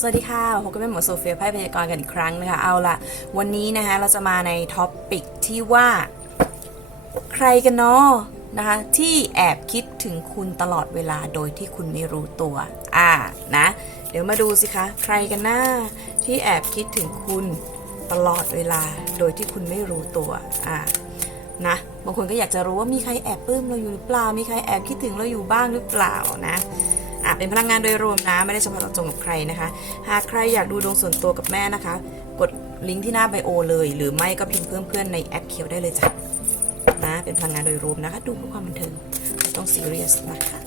สวัสดีค่ะพบกับแม่หมอโซเฟียไพ่พยากรณ์กันอีกครั้งนะคะเอาละวันนี้นะคะเราจะมาในท็อปปิกที่ว่า ใครกันเนาะนะคะที่แอบคิดถึงคุณตลอดเวลาโดยที่คุณไม่รู้ตัว อ่านะ เดี๋ยวมาดูสิคะ ใครกันหน้าที่แอบคิดถึงคุณตลอดเวลาโดยที่คุณไม่รู้ตัวอ่านะบางคนก็อยากจะรู้ว่ามีใครแอบปลื้มเราอยู่หรือเปล่า มีใครแอบคิดถึงเราอยู่บ้างหรือเปล่านะ อะเป็นพลังงานโดยรวมนะ ไม่ได้เฉพาะจาะจงกับใครนะคะ หากใครอยากดูดวงส่วนตัวกับแม่นะคะ กดลิงก์ที่หน้าไบโอเลย หรือไม่ก็พิมพ์เพิ่มเพื่อนในแอปเคียวได้เลยจ้ะนะเป็นพลังงานโดยรวมนะคะ ดูเพื่อความบันเทิงไม่ต้องซีเรียสนะคะ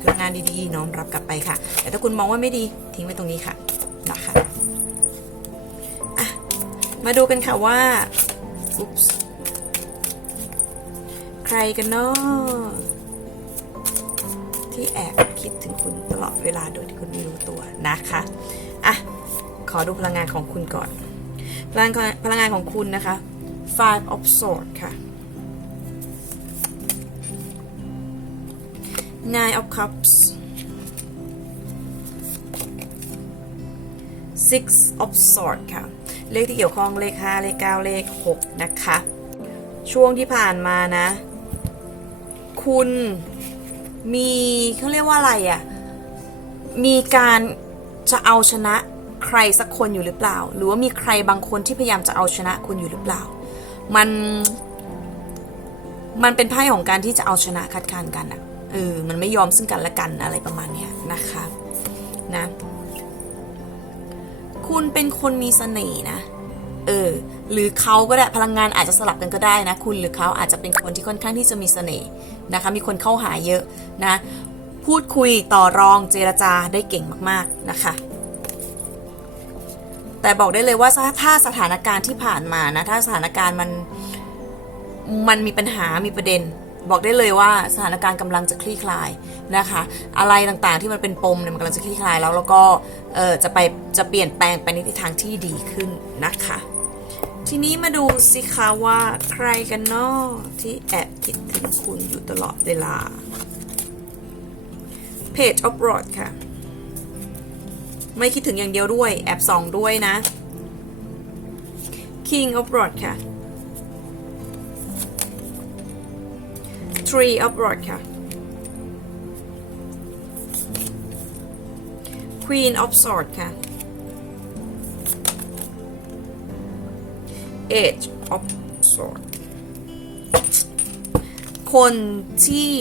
พลังงานดีๆ น้อมรับกลับไปค่ะ แต่ถ้าคุณมองว่าไม่ดีทิ้งไว้ตรงนี้ค่ะนะคะอะมาดูกันค่ะว่า อุ๊ปส์ใครกันเนาะ ที่แอบคิดถึงคุณตลอดเวลาโดยที่คุณไม่รู้ตัวนะคะอะขอดูพลังงานของคุณก่อน พลังพลังงานของคุณนะคะ five of swords ค่ะ nine of cups six of swords ค่ะ เลขที่เกี่ยวข้องเลข 5 เลข 9 เลข 6 นะคะ ช่วงที่ผ่านมานะ คุณ มีเขาเรียกว่าอะไรอะ่ะ มีการจะเอาชนะใครสักคนอยู่หรือเปล่า หรือว่ามีใครบางคนที่พยายามจะเอาชนะคุณอยู่หรือเปล่า มัน มันเป็นไพ่ของการที่จะเอาชนะคัดค้านกันอะ่ะเออมันไม่ยอมซึ่งกันและกันอะไรประมาณเนี้ยนะคะนะ คุณเป็นคนมีเสน่ห์นะ เออ หรือเขาก็ได้พลังงานอาจจะสลับกันก็ได้นะ คุณหรือเขาอาจจะเป็นคนที่ค่อนข้างที่จะมีเสน่ห์นะคะ มีคนเข้าหาเยอะนะ พูดคุยต่อรองเจรจาได้เก่งมากๆนะคะ แต่บอกได้เลยว่าถ้าสถานการณ์ที่ผ่านมานะ ถ้าสถานการณ์มันมันมีปัญหามีประเด็น บอกได้เลยว่าสถานการณ์กำลังจะคลี่คลายนะคะ อะไรต่างๆที่มันเป็นปมเนี่ยมันกำลังจะคลี่คลายแล้วแล้วก็จะไปจะเปลี่ยนแปลงไปในทิศทางที่ดีขึ้นนะคะ ทีนี้มาดูสิคะว่าใครกันเนาะที่แอบคิดถึงคุณอยู่ตลอดเวลา Page of Rod ค่ะ ไม่คิดถึงอย่างเดียวด้วย แอบส่องด้วยนะ King of Rod ค่ะ Three of Rod ค่ะ Queen of Swords ค่ะ Age of sword คนที่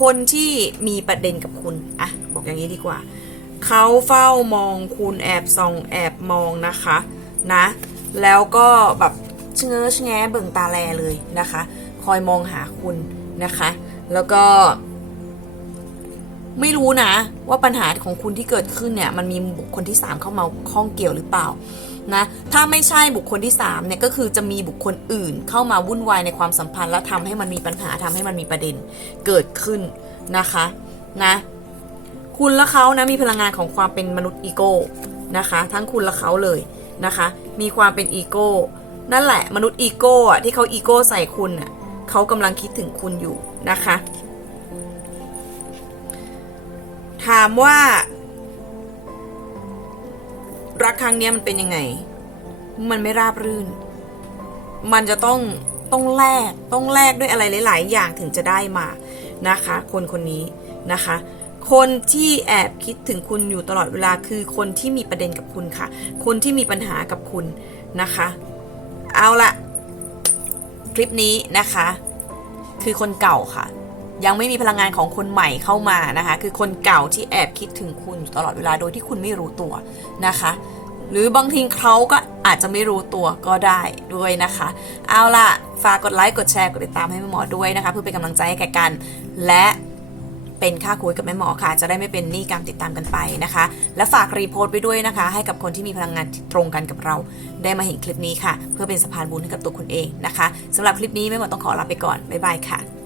คนที่มีประเด็นกับคุณอะบอกอย่างนี้ดีกว่า เขาเฝ้ามองคุณแอบส่องแอบมองนะคะนะ แล้วก็แบบเชงเง้อชแงเบิ่งตาแลเลยนะคะ คอยมองหาคุณนะคะ แล้วก็ ไม่รู้นะ ว่าปัญหาของคุณที่เกิดขึ้นเนี่ย มันมีบุคคลที่ 3 เข้ามาข้องเกี่ยวหรือเปล่า นะ ถ้าไม่ใช่บุคคลที่3เนี่ยก็คือจะมีบุคคลอื่นเข้ามาวุ่นวายในความสัมพันธ์ แล้วทำให้มันมีปัญหาทำให้มันมีประเด็นเกิดขึ้นนะคะนะคุณและเขานะมีพลังงานของความเป็นมนุษย์อีโก้นะคะ ทั้งคุณและเขาเลยนะคะ มีความเป็นอีโก้นั่นแหละมนุษย์อีโก้ที่เขาอีโก้ใส่คุณอะเขากำลังคิดถึงคุณอยู่นะคะ ถามว่า รักครั้งนี้มันเป็นยังไง มันไม่ราบรื่น มันจะต้องต้องแลกต้องแลกด้วยอะไรหลาย ๆ อย่างถึงจะได้มานะคะ คนคนนี้นะคะ คนที่แอบคิดถึงคุณอยู่ตลอดเวลาคือคนที่มีประเด็นกับคุณค่ะ คนที่มีปัญหากับคุณนะคะ เอาละคลิปนี้นะคะ คือคนเก่าค่ะยังไม่มีพลังงานของคนใหม่เข้ามานะคะ คือคนเก่าที่แอบคิดถึงคุณอยู่ตลอดเวลาโดยที่คุณไม่รู้ตัวนะคะ หรือบางทีเขาก็อาจจะไม่รู้ตัวก็ได้ด้วยนะคะ เอาล่ะ ฝากกดไลค์กดแชร์กดติดตามให้แม่หมอด้วยนะคะ เพื่อเป็นกำลังใจให้แก่กัน และเป็นค่าคุยกับแม่หมอค่ะ จะได้ไม่เป็นหนี้กรรมติดตามกันไปนะคะ และฝากรีโพสต์ไปด้วยนะคะ ให้กับคนที่มีพลังงานตรงกันกับเรา ได้มาเห็นคลิปนี้ค่ะ เพื่อเป็นสะพานบุญให้กับตัวคุณเองนะคะสำหรับคลิปนี้แม่หมอต้องขอลาไปก่อนบ๊ายบายค่ะ